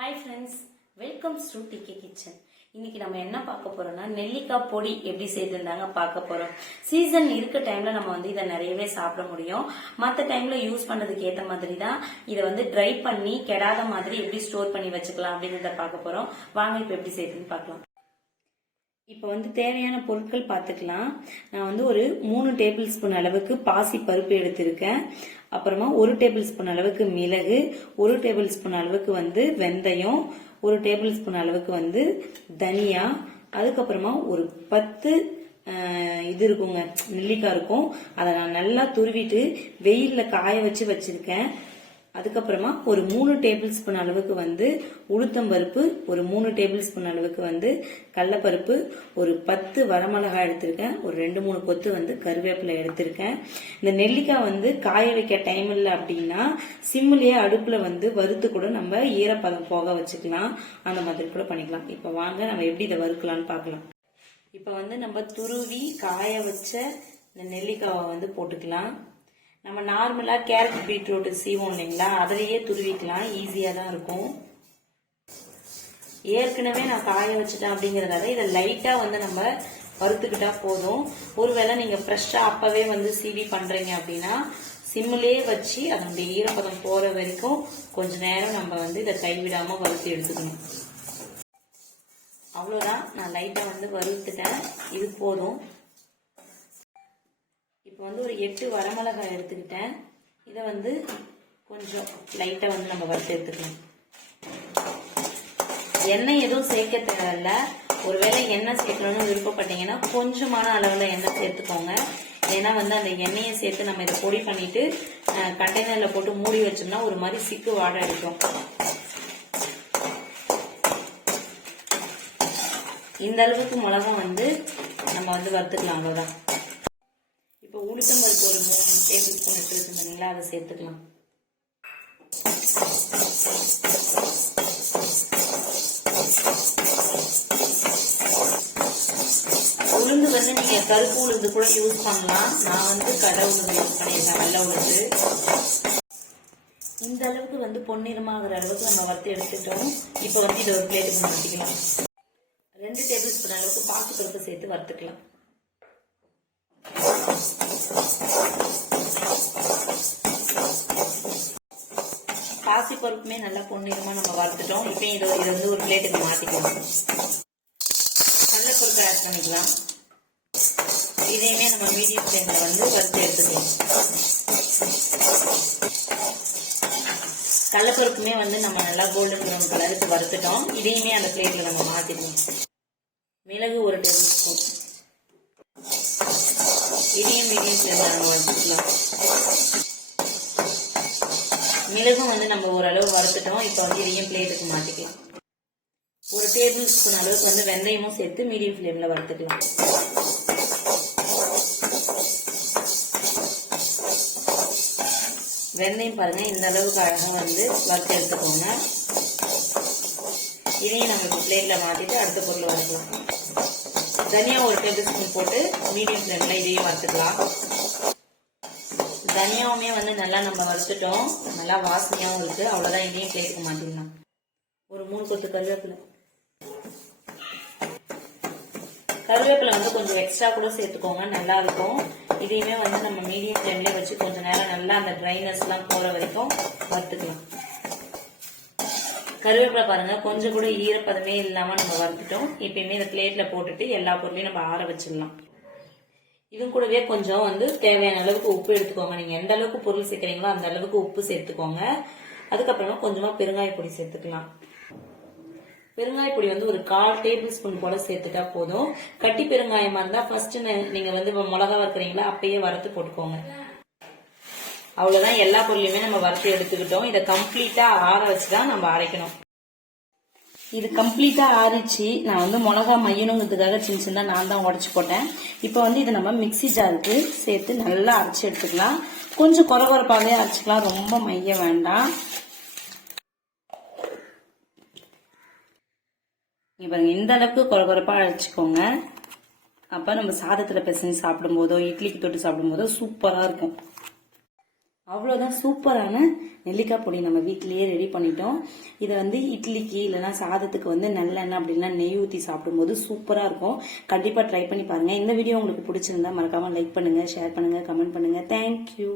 Hi friends welcome to DK kitchen இன்னைக்கு நம்ம என்ன பார்க்க போறோம்னா நெல்லிக்காய் பொடி எப்படி செய்திருந்தாங்க பார்க்க போறோம். சீசன் இருக்க டைம்ல நம்ம வந்து இதை நிறையவே சாப்பிட முடியும். மற்ற டைம்ல யூஸ் பண்றதுக்கு ஏற்ற மாதிரி தான் இதை வந்து ட்ரை பண்ணி கெடாத மாதிரி எப்படி ஸ்டோர் பண்ணி வச்சுக்கலாம் அப்படின்றத பார்க்க போறோம். வாங்க இப்போ எப்படி செய்யுதுன்னு பார்க்கலாம். இப்போ வந்து தேவையான பொருட்கள் பார்த்துக்கலாம் நான் வந்து ஒரு மூணு டேபிள் ஸ்பூன் அளவுக்கு பாசி பருப்பு எடுத்திருக்கேன். அப்புறமா ஒரு டேபிள் ஸ்பூன் அளவுக்கு மிளகு ஒரு டேபிள் ஸ்பூன் அளவுக்கு வந்து வெந்தயம் ஒரு டேபிள் ஸ்பூன் அளவுக்கு வந்து தனியா அதுக்கப்புறமா ஒரு பத்து இது இருக்குங்க நெல்லிக்காய் இருக்கும். அதை நான் நல்லா துருவிட்டு வெயிலில் காய வச்சு வச்சுருக்கேன். அதுக்கப்புறமா ஒரு மூணு டேபிள் ஸ்பூன் அளவுக்கு வந்து உளுத்தம் பருப்பு ஒரு மூணு டேபிள் ஸ்பூன் அளவுக்கு வந்து கடலப்பருப்பு ஒரு பத்து வரமிளகாய் எடுத்திருக்கேன் ஒரு ரெண்டு மூணு கொத்து வந்து கருவேப்பிலை எடுத்திருக்கேன். இந்த நெல்லிக்காய் வந்து காய வைக்க டைம் இல்லை அப்படின்னா சிம்மிலேயே அடுப்பில் வந்து வறுத்து கூட நம்ம ஈரப்பதம் போக வச்சுக்கலாம். அந்த மாதிரி கூட பண்ணிக்கலாம். இப்போ வாங்க நம்ம எப்படி இதை வறுக்கலாம்னு பார்க்கலாம். இப்போ வந்து நம்ம துருவி காய வச்ச இந்த நெல்லிக்காவை வந்து போட்டுக்கலாம். நம்ம நார்மலாக கேரட் பீட்ரூட் சீவோம் இல்லைங்களா? அதிலேயே துருவிக்கலாம். ஈஸியாக தான் இருக்கும். ஏற்கனவே நான் காய வச்சுட்டேன் அப்படிங்கிறதால இதை லைட்டாக வந்து நம்ம வறுத்துக்கிட்டா போதும். ஒருவேளை நீங்கள் ஃப்ரெஷ்ஷாக அப்போவே வந்து சீவி பண்ணுறீங்க அப்படின்னா சிம்மிலே வச்சு அதனுடைய ஈரப்பதம் போகிற வரைக்கும் கொஞ்ச நேரம் நம்ம வந்து இதை கைவிடாமல் வறுத்து எடுத்துக்கணும். அவ்வளோதான் நான் லைட்டாக வந்து வறுத்துட்டேன். இது போதும். இப்போ வந்து ஒரு எட்டு வரமிளகாய் எடுத்துக்கிட்டேன். இதை வந்து கொஞ்சம் லைட்டாக வந்து நம்ம வறுத்து எடுத்துக்கலாம். எண்ணெய் எதுவும் சேர்க்க தேவையில்ல. ஒருவேளை எண்ணெய் சேர்க்கணும்னு விருப்பப்பட்டீங்கன்னா கொஞ்சமான அளவில் எண்ணெய் சேர்த்துக்கோங்க. ஏன்னா வந்து அந்த எண்ணெயை சேர்த்து நம்ம இதை பொடி பண்ணிட்டு கண்டெய்னரில் போட்டு மூடி வச்சோம்னா ஒரு மாதிரி சிக்கு வாடை அடிக்கும் இந்த அளவுக்கு மிளகும் வந்து நம்ம வந்து வறுத்துக்கலாம் அவ்வளோதான் டேபிள் ஸ்பூன் எடுத்து வச்சுருந்தீங்களா அதை சேர்த்துக்கலாம். உளுந்து வந்து நீங்கள் கருப்பு உளுந்து கூட யூஸ் பண்ணலாம். நான் வந்து கடை உளுந்து யூஸ் பண்ணியிருக்கேன் வெள்ளை உளுந்து. இந்த அளவுக்கு வந்து பொன்னிறமாகிற அளவுக்கு நம்ம வறுத்து எடுத்துட்டோம். இப்போ வந்து இதை ஒரு பிளேட்டுக்கு மாற்றிக்கலாம் ரெண்டு டேபிள் ஸ்பூன் அளவுக்கு பாக்கு பருப்பு சேர்த்து வறுத்துக்கலாம். பாசி பருப்புமே நல்லா பொன்னிறமா நம்ம வறுத்துட்டோம். இப்போ இதை இதை வந்து ஒரு பிளேட்டுக்கு மாற்றிக்கலாம் கடலைப்பருப்பு ஆட் பண்ணிக்கலாம். இதையுமே நம்ம மீடியம் ஃப்ளேமில் வந்து வறுத்து எடுத்துக்கலாம். கடலைப்பருப்புமே வந்து நம்ம நல்லா கோல்டன் ப்ரௌன் கலருக்கு வறுத்துட்டோம். இதையுமே அந்த பிளேட்டில் நம்ம மாற்றிடுவோம் மிளகு ஒரு டேபிள் ஸ்பூன் இதையும் மீடியம் ஃப்ளேமில் நம்ம வறுத்துக்கலாம். மிளகும் வந்து நம்ம ஓரளவு வறுத்துட்டோம். இப்போ வந்து இதையும் பிளேட்டுக்கு மாற்றிக்கலாம் ஒரு டேபிள் ஸ்பூன் அளவுக்கு வந்து வெந்தயமும் சேர்த்து மீடியம் ஃப்ளேமில் வறுத்துக்கலாம். வெந்தயம் பாருங்க இந்த அளவுக்கு அழகாக வந்து வறுத்து எடுத்துக்கோங்க. இதையும் நம்ம இப்போ பிளேட்டில் மாற்றிட்டு அடுத்த பொருள் வறுக்கலாம். தனியாக ஒரு டேபிள் ஸ்பூன் போட்டு மீடியம் ஃப்ளேமில் இதையும் வறுத்துக்கலாம். தனியாவுமே வந்து நல்லா நம்ம வறுத்துட்டோம். நல்லா வாசனையாகவும் இருக்குது அவ்வளோதான் இதையும் பிளேட்டுக்கு மாற்றிடலாம் ஒரு மூணு கொத்து கருவேப்பிலை. கருவேப்பிலை வந்து கொஞ்சம் எக்ஸ்ட்ரா கூட சேர்த்துக்கோங்க. நல்லா இருக்கும். இதையுமே வந்து நம்ம மீடியம் ஃப்ளேம்ல வச்சு கொஞ்ச நேரம் நல்லா அந்த ட்ரைனஸ்லாம் போகிற வரைக்கும் வறுத்துக்கலாம். கருவேப்பிலை பாருங்க. கொஞ்சம் கூட ஈரப்பதமே இல்லாம நம்ம வறுத்துட்டோம். இப்பயுமே இந்த பிளேட்ல போட்டுட்டு எல்லா பொருளையும் நம்ம ஆற வச்சிடலாம். இது கூடவே கொஞ்சம் வந்து தேவையான அளவுக்கு உப்பு எடுத்துக்கோங்க. நீங்க எந்த அளவுக்கு பொருள் சேர்க்குறீங்களோ அந்த அளவுக்கு உப்பு சேர்த்துக்கோங்க. அதுக்கப்புறமா கொஞ்சமா பெருங்காய பொடி சேர்த்துக்கலாம். பெருங்காய பொடி வந்து ஒரு கால் டேபிள் ஸ்பூன் போல சேர்த்துட்டா போதும். கட்டி பெருங்காயமா இருந்தா ஃபர்ஸ்ட் நீங்க வந்து மிளகா வறுக்குறீங்களா அப்பயே வறுத்து போட்டுக்கோங்க. அவ்வளவுதான் எல்லா பொருளையுமே நம்ம வறுத்து எடுத்துக்கிட்டோம். இதை கம்ப்ளீட்டா ஆற வச்சுதான் நம்ம அரைக்கணும். இது கம்ப்ளீட்டாக ஆறிச்சு. நான் வந்து மிளகா மையணுங்கிறதுக்காக சின்ன சின்ன நான் தான் உடச்சி போட்டேன். இப்போ வந்து இதை நம்ம மிக்ஸி ஜாருக்கு சேர்த்து நல்லா அரைச்சி எடுத்துக்கலாம். கொஞ்சம் குறை குறைப்பாகவே அரைச்சிக்கலாம். ரொம்ப மைய வேண்டாம். இப்போ இந்த அளவுக்கு குறை குறைப்பாக அரைச்சிக்கோங்க. அப்போ நம்ம சாதத்தில் பிசைஞ்சு சாப்பிடும்போதோ இட்லிக்கு தொட்டு சாப்பிடும்போதோ சூப்பராக இருக்கும். அவ்வளோதான் சூப்பரான நெல்லிக்காய் பொடி நம்ம வீட்டிலேயே ரெடி பண்ணிட்டோம். இதை வந்து இட்லிக்கு இல்லைனா சாதத்துக்கு வந்து நல்லெண்ணெய் அப்படின்னா நெய் ஊற்றி சாப்பிடும்போது சூப்பராக இருக்கும். கண்டிப்பாக ட்ரை பண்ணி பாருங்கள் இந்த வீடியோ உங்களுக்கு பிடிச்சிருந்தா மறக்காமல் லைக் பண்ணுங்கள் ஷேர் பண்ணுங்கள் கமெண்ட் பண்ணுங்கள் தேங்க்யூ